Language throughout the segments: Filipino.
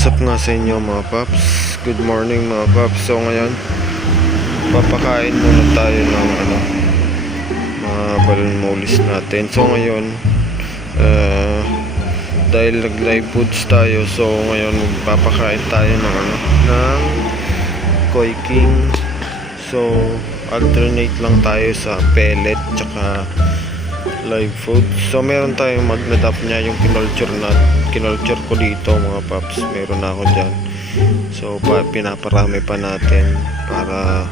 What's up nga sa inyo mga paps? Good morning mga paps. So ngayon papakain muna tayo ng mga balon molis natin. So ngayon dahil nag live foods tayo, so ngayon magpapakain tayo ng Koi King. So alternate lang tayo sa pellet tsaka live food. So meron tayong magnadap niya, yung kinulture ko dito mga paps, meron na ako dyan. So pinaparami pa natin para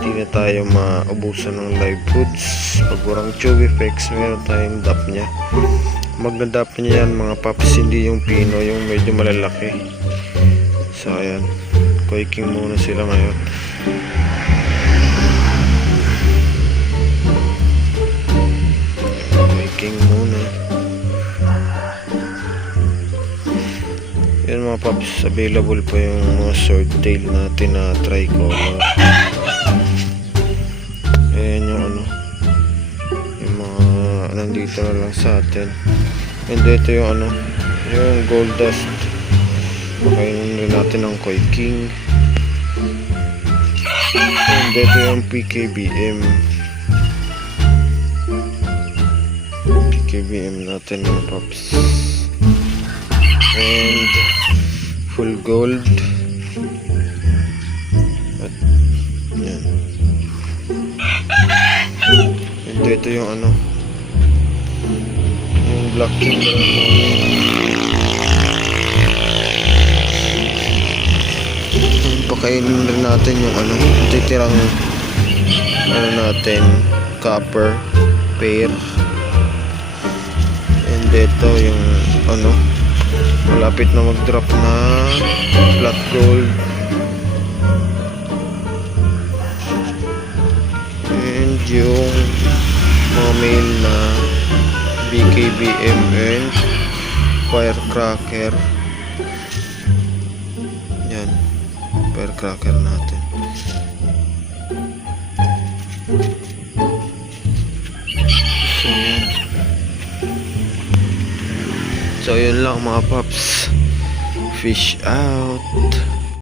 hindi na tayo maubusan ng live foods. Pag walang chew effects, meron tayong dap niya. Magnadap niya yan mga paps, hindi yung pino, yung medyo malalaki. So ayan, Koi King muna sila ngayon. Muna yan mga paps, available po yung mga swordtail natin na tricolor. Ayan yung yung mga nandito na lang sa atin. And ito yung yung gold dust, pakainin rin natin ng Koi King. And ito yung PKBM natin mga paps, and full gold. At yan, and ito yung yung black king. Pakainin rin natin yung titirang natin copper pair. Dito yung malapit na mag-drop na flat gold, and yung mga male na BKBM and firecracker. Yan, firecracker natin. So yan. So yun lang mga paps. Fish out.